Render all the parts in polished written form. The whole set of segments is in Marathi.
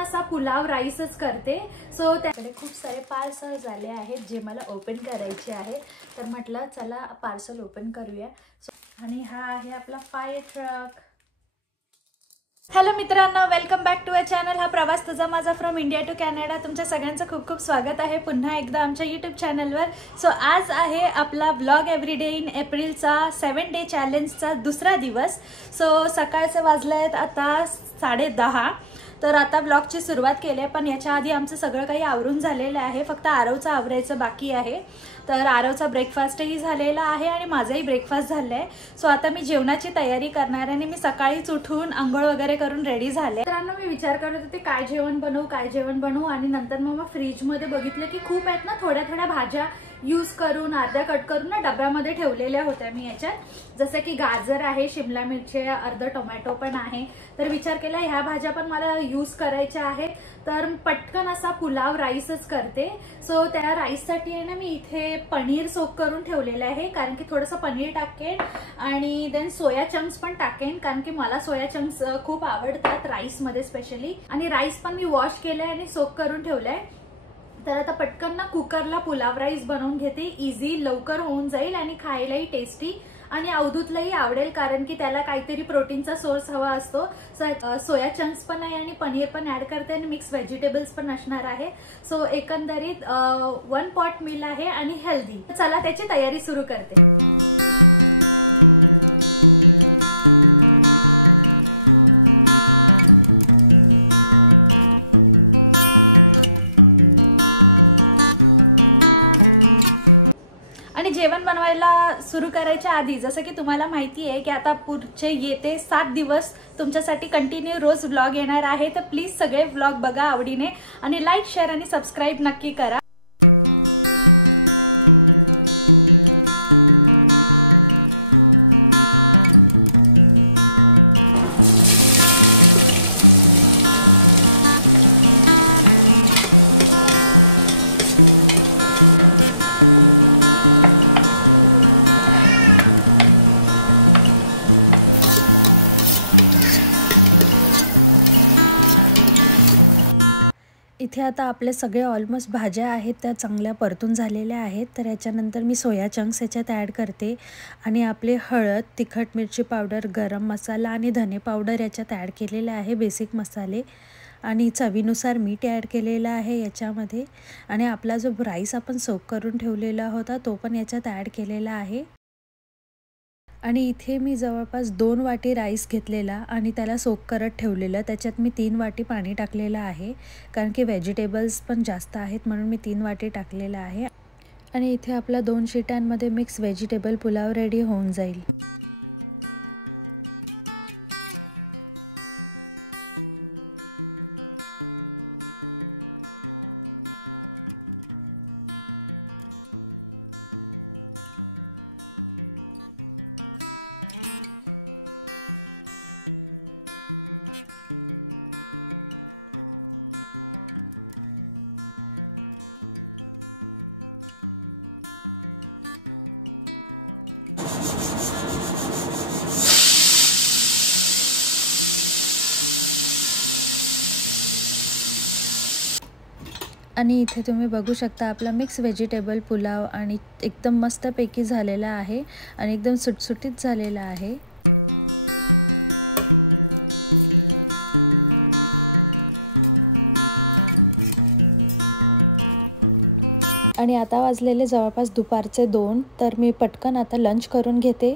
असा पुलाव राईसच करते। सो त्याकडे खूप सारे पार्सल झाले आहेत जे मला ओपन करायचे आहे, तर म्हटलं चला पार्सल ओपन करूया। आणि हा आहे आपला फायर ट्रक। हॅलो मित्रांनो, welcome back to a channel. हा प्रवास तुझा माझा फ्रॉम इंडिया टू कॅनडा। तुमच्या सगळ्यांचं खूप खूप स्वागत आहे पुन्हा एकदा आमच्या यूट्यूब चॅनलवर। सो आज आहे आपला ब्लॉग एव्हरीडे इन एप्रिलचा 7 डे चॅलेंजचा दुसरा दिवस। सो सकाळचे वाजले आहेत आता 10:30। तर आता ब्लॉगची सुरुवात केली आहे, पण याच्या आधी आमचं सगळं काही आवरून झालेलं आहे, फक्त आरवचं आवरायचं बाकी आहे। तर आरवचा ब्रेकफास्टही झालेला आहे आणि माझाही ब्रेकफास्ट झाला आहे। सो आता मी जेवणाची तयारी करणार आहे आणि मी सकाळीच उठून आंघोळ वगैरे करून रेडी झाले। मित्रांनो, मी विचार करत होते काय जेवण बनवू आणि नंतर मग फ्रीजमध्ये बघितलं की खूप आहेत ना थोड्या थोड्या भाज्या यूज करून अर्ध्या कट करून ना डब्यामध्ये ठेवलेल्या होत्या मी याच्यात, जसं की गाजर आहे, शिमला मिरची, अर्ध टोमॅटो पण आहे। तर विचार केला ह्या भाज्या पण मला यूज करायच्या आहेत, तर पटकन असा पुलाव राईसच करते। सो त्या राईससाठी ना मी इथे पनीर सोक करून ठेवलेलं आहे, कारण की थोडंसं पनीर टाकेन आणि देन सोया चंक्स पण टाकेन, कारण की मला सोया चंक्स खूप आवडतात राईसमध्ये स्पेशली। आणि राईस पण मी वॉश केलाय आणि सोक करून ठेवलाय। तर आता पटकन ना कुकरला पुलाव राईस बनवून घेते, इझी लवकर होऊन जाईल आणि खायलाही टेस्टी आणि अवधूतलाही आवडेल, कारण की त्याला काहीतरी प्रोटीनचा सोर्स हवा असतो। सोया चंक्स पण आहे आणि पनीर पण ऍड करते आणि मिक्स व्हेजिटेबल्स पण असणार आहे। सो एकंदरीत 1 पॉट मील आहे आणि हेल्दी। चला त्याची तयारी सुरू करते। जेवण बनवायला सुरू करायच्या आधी जसं की तुम्हाला माहिती आहे की आता पुढचे येते 7 दिवस तुमच्यासाठी कंटिन्यू रोज व्लॉग येणार आहे, तर प्लीज सगळे व्लॉग बघा आवडीने आणि लाईक, शेअर आणि सबस्क्राईब नक्की करा। इथे आता आपले सगळे ऑलमोस्ट भाज्या आहेत त्या चांगल्या परतून झालेल्या आहेत। तर याच्यानंतर मी सोया चंक्स याच्यात ॲड करते आणि आपले हळद, तिखट मिरची पावडर, गरम मसाला आणि धने पावडर याच्यात ॲड केलेले आहे, बेसिक मसाले। आणि चवीनुसार मीठ ॲड केलेलं आहे याच्यामध्ये। आणि आपला जो राईस आपण सोक करून ठेवलेला होता तो पण याच्यात ॲड केलेला आहे। आणि इथे मी जवळपास 2 वाटी राईस घेतलेला आणि त्याला सोक करत ठेवलेलं, त्याच्यात मी 3 वाटी पाणी टाकलेलं आहे, कारण की व्हेजिटेबल्स पण जास्त आहेत म्हणून मी 3 वाटी टाकलेलं आहे। आणि इथे आपला 2 शिट्यांमध्ये मिक्स व्हेजिटेबल पुलाव रेडी होऊन जाईल। आणि इथे तुम्ही बघू शकता आपला मिक्स व्हेजिटेबल पुलाव आणि एकदम मस्तपैकी झालेला आहे आणि एकदम सुटसुटीत झालेला आहे। आणि आता वाजलेले जवळपास दुपारचे 2, तर मी पटकन आता लंच करून घेते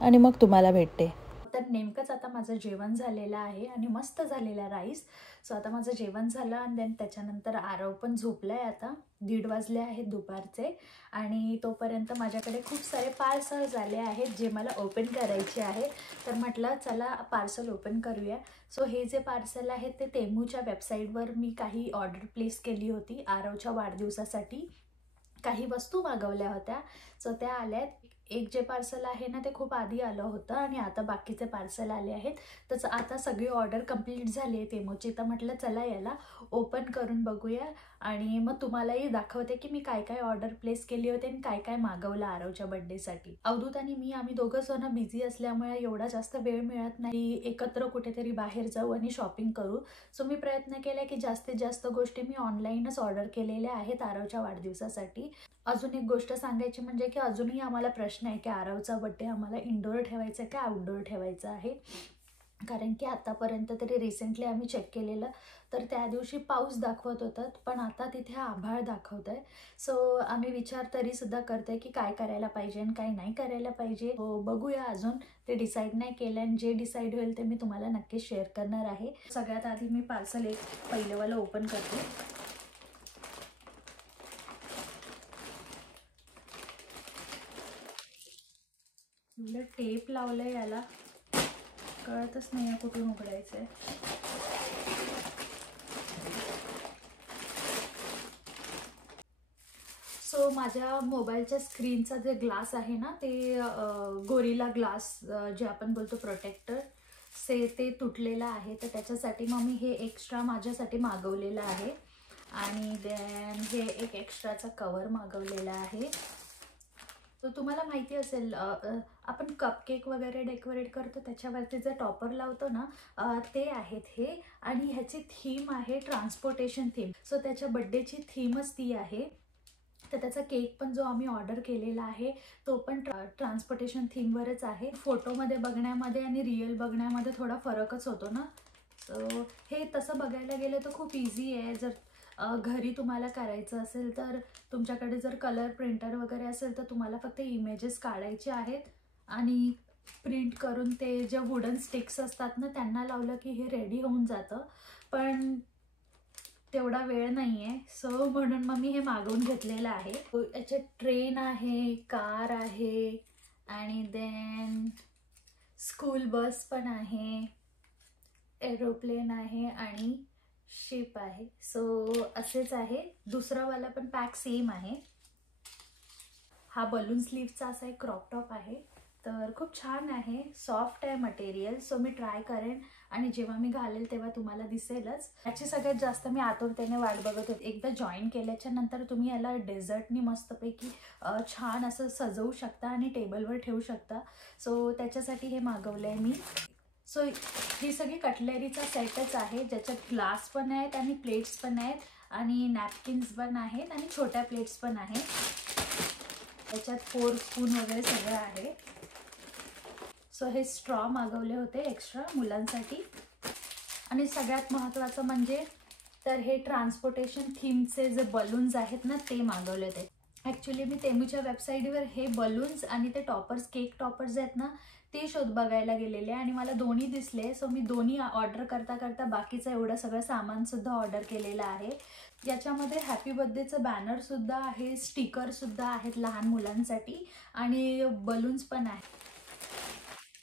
आणि मग तुम्हाला भेटते। तर नेमकंच आता माझं जेवण झालेलं आहे आणि मस्त झालेला राईस। सो आता माझं जेवण झालं आणि देन त्याच्यानंतर आरव पण झोपलाय। आता 1:30 वाजले आहेत दुपारचे आणि तोपर्यंत माझ्याकडे खूप सारे पार्सल झाले आहेत जे मला ओपन करायचे आहे, तर म्हटलं चला पार्सल ओपन करूया। सो हे जे पार्सल आहे ते तेमूच्या वेबसाईटवर मी काही ऑर्डर प्लेस केली होती आरवच्या वाढदिवसासाठी। काही वस्तू मागवल्या होत्या, सो त्या आल्यात। एक जे पार्सल आहे ना ते खूप आधी आलं होतं आणि आता बाकीचे पार्सल आले आहेत. तर आता सगळी ऑर्डर कंप्लीट झाली आहे तेमोची. तर म्हटलं चला याला ओपन करून बघूया आणि मग तुम्हालाही दाखवते की मी काय काय ऑर्डर प्लेस केली होती आणि काय काय मागवलं आरवच्या बर्थडेसाठी. अवधूत आणि मी आम्ही दोघं जण बिझी असल्यामुळे एवढा जास्त वेळ मिळत नाही एकत्र कुठेतरी बाहेर जाऊ आणि शॉपिंग करू. सो मी प्रयत्न केला की जास्तीत जास्त गोष्टी मी ऑनलाईनच ऑर्डर केलेल्या आहेत आरवच्या वाढदिवसासाठी. अजून एक गोष्ट सांगायची म्हणजे की अजूनही आम्हाला प्रश्न आहे की आरवचा बर्थडे आम्हाला इंडोर ठेवायचा आहे का आउटडोर ठेवायचा आहे. कारण की आतापर्यंत तरी रिसेंटली आम्ही चेक केलेलं तर त्या दिवशी पाऊस दाखवत होतात पण आता तिथे आभाळ दाखवत आहे. सो आम्ही विचार तरीसुद्धा करतोय की काय करायला पाहिजे आणि काय नाही करायला पाहिजे. बघूया, अजून ते डिसाईड नाही केलं आणि जे डिसाईड होईल ते मी तुम्हाला नक्कीच शेअर करणार आहे. सगळ्यात आधी मी पार्सल एक पहिल्यावाला ओपन करते. एवढं टेप लावलंय याला कळतच नाही कुठून उघडायचंय. सो माझ्या मोबाईलच्या स्क्रीनचा जे ग्लास आहे ना ते गोरिला ग्लास जे आपण बोलतो प्रोटेक्टर ते तुटलेलं आहे. तर त्याच्यासाठी मग मी हे एक्स्ट्रा माझ्यासाठी मागवलेलं आहे आणि देन हे एक एक्स्ट्राचा कवर मागवलेला आहे. तर तुम्हाला माहिती असेल आपण कपकेक वगैरे डेकोरेट करतो त्याच्यावरती जे टॉपर लावतो ना ते आहेत हे आणि ह्याची थीम आहे ट्रान्सपोर्टेशन थीम. सो त्याच्या बड्डेची थीमच ती आहे. तर त्याचा केक पण जो आम्ही ऑर्डर केलेला आहे तो पण ट्रान्सपोर्टेशन थीमवरच आहे. फोटोमध्ये बघण्यामध्ये आणि रिअल बघण्यामध्ये थोडा फरकच होतो ना. सो हे तसं बघायला गेलं तर खूप इझी आहे. जर घरी तुम्हाला करायचं असेल तर तुमच्याकडे जर कलर प्रिंटर वगैरे असेल तर तुम्हाला फक्त इमेजेस काढायचे आहेत आणि प्रिंट करून ते जे वुडन स्टिक्स असतात ना त्यांना लावलं की हे रेडी होऊन जातं. पण तेवढा वेळ नाही आहे सो म्हणून मग मी हे मागवून घेतलेलं आहे. याच्यात ट्रेन आहे, कार आहे आणि देन स्कूल बस पण आहे, एरोप्लेन आहे आणि शिप आहे. सो असेच आहे. दुसरंवाला पण पॅक सेम आहे. हा बलून स्लीव्हचा असा एक क्रॉप टॉप आहे. तर खूप छान आहे, सॉफ्ट आहे मटेरियल. सो मी ट्राय करेन आणि जेव्हा मी घालेल तेव्हा तुम्हाला दिसेलच. याची सगळ्यात जास्त मी आतुरतेने वाट बघत होते. एकदा जॉईन केल्याच्या नंतर तुम्ही याला डेझर्टनी मस्तपैकी छान असं सजवू शकता आणि टेबलवर ठेवू शकता. सो त्याच्यासाठी हे मागवलं आहे मी. सो ही सगळी कटलरीचा सेटच आहे ज्याच्यात ग्लास पण आहेत आणि प्लेट्स पण आहेत आणि नॅपकिन्स पण आहेत आणि छोट्या प्लेट्स पण आहेत. त्याच्यात 4 स्पून वगैरे सगळं आहे. सो हे स्ट्रॉ मागवले होते एक्स्ट्रा मुलांसाठी. आणि सगळ्यात महत्त्वाचं म्हणजे तर हे ट्रान्सपोर्टेशन थीमचे जे बलून्स आहेत ना ते मागवले होते. ॲक्च्युली मी तेमूच्या वेबसाईटवर हे बलून्स आणि ते टॉपर्स केक टॉपर्स आहेत ना ते शोध बघायला गेलेले आणि मला दोन्ही दिसले. सो मी दोन्ही ऑर्डर करता करता बाकीचं एवढं सगळं सामानसुद्धा ऑर्डर केलेलं आहे. याच्यामध्ये हॅपी बर्थडेचं बॅनरसुद्धा आहे, स्टिकरसुद्धा आहेत लहान मुलांसाठी आणि बलून्स पण आहेत.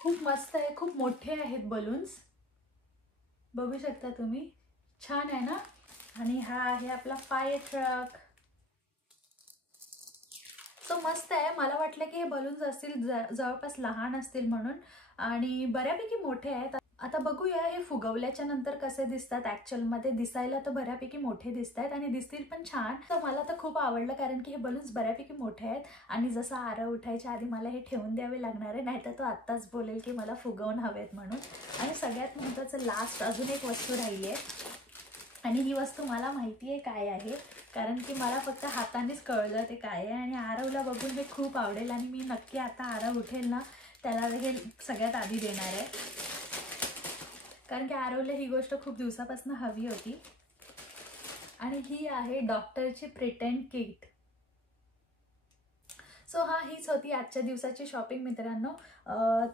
खूप मस्त आहे, खूप मोठे आहेत बलून्स, बघू शकता तुम्ही. छान आहे ना. आणि हा आहे आपला फायर ट्रक. तो मस्त आहे. मला वाटलं की हे बलून्स असतील जवळपास लहान असतील म्हणून आणि बऱ्यापैकी मोठे आहेत. आता बघूया हे फुगवल्याच्या नंतर कसे दिसतात. ॲक्च्युअलमध्ये दिसायला तर बऱ्यापैकी मोठे दिसत आहेत आणि दिसतील पण छान. तर मला तर खूप आवडलं कारण की हे बलून्स बऱ्यापैकी मोठे आहेत आणि जसं आरव उठायच्या आधी मला हे ठेवून द्यावे लागणार आहे, नाहीतर तो आत्ताच बोलेल की मला फुगवून हवेत म्हणून. आणि सगळ्यात महत्त्वाचं लास्ट अजून एक वस्तू राहिली आहे आणि ही वस्तू मला माहिती आहे काय आहे कारण की मला फक्त हातानेच कळलं ते काय आहे आणि आरवला बघून हे खूप आवडेल आणि मी नक्की आता आरव उठेल ना त्याला हे सगळ्यात आधी देणार आहे कारण की आरवला ही गोष्ट खूप दिवसापासून हवी होती. आणि ही आहे डॉक्टरची प्रिटेंड किट. सो हीच होती आजच्या दिवसाची शॉपिंग मित्रांनो.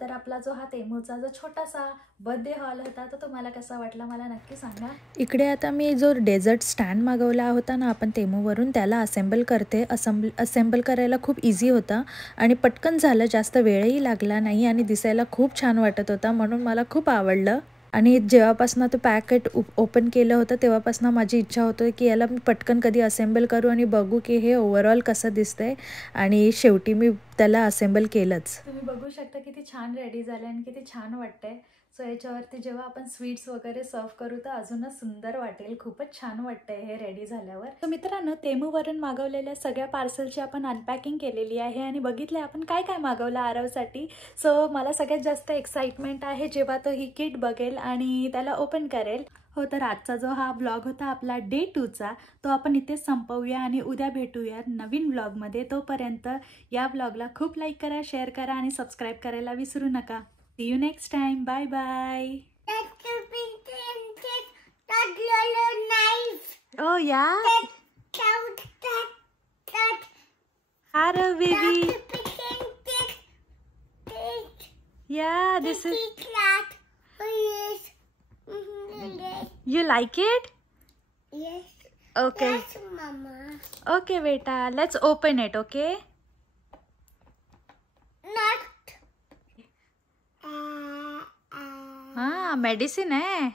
तर आपला जो हा तेमूचा जो छोटासा बर्थडे हॉल होता तो तुम्हाला कसा वाटला मला नक्की सांगा. इकडे आता मी जो डेझर्ट स्टँड मागवला होता ना आपण तेमूवरून त्याला असेंबल करते. असेंबल करायला खूप इझी होता आणि पटकन झालं, जास्त वेळही लागला नाही आणि दिसायला खूप छान वाटत होता म्हणून मला खूप आवडलं. आणि जेव्हापासनं तो पॅकेट ओपन केलं होतं तेव्हापासनं माझी इच्छा होती की याला मी पटकन कधी असेंबल करू आणि बघू की हे ओव्हरऑल कसं दिसतंय. आणि शेवटी मी त्याला असेंबल केलंच. तुम्ही बघू शकता किती छान रेडी झाले आणि किती छान वाटतंय. सो याच्यावरती जेव्हा आपण स्वीट्स वगैरे सर्व करू तर अजूनच सुंदर वाटेल. खूपच छान वाटतंय हे रेडी झाल्यावर. तर मित्रांनो, तेमूवरून मागवलेल्या सगळ्या पार्सलची आपण अनपॅकिंग केलेली आहे आणि बघितलं आपण काय काय मागवलं आरवसाठी. सो मला सगळ्यात जास्त एक्साइटमेंट आहे जेव्हा तो ही किट बघेल आणि त्याला ओपन करेल. हो, तर आजचा जो हा ब्लॉग होता आपला डे 2चा तो आपण इथेच संपवूया आणि उद्या भेटूया नवीन ब्लॉगमध्ये. तोपर्यंत या ब्लॉगला खूप लाईक करा, शेअर करा आणि सबस्क्राईब करायला विसरू नका. See you next time. Bye bye. Oh yeah. Hello baby. Yeah, this is. You like it? Yes. Okay. Yes, Mama. Okay, beta. Let's open it. Okay. Not. हाँ, मेडिसिन है.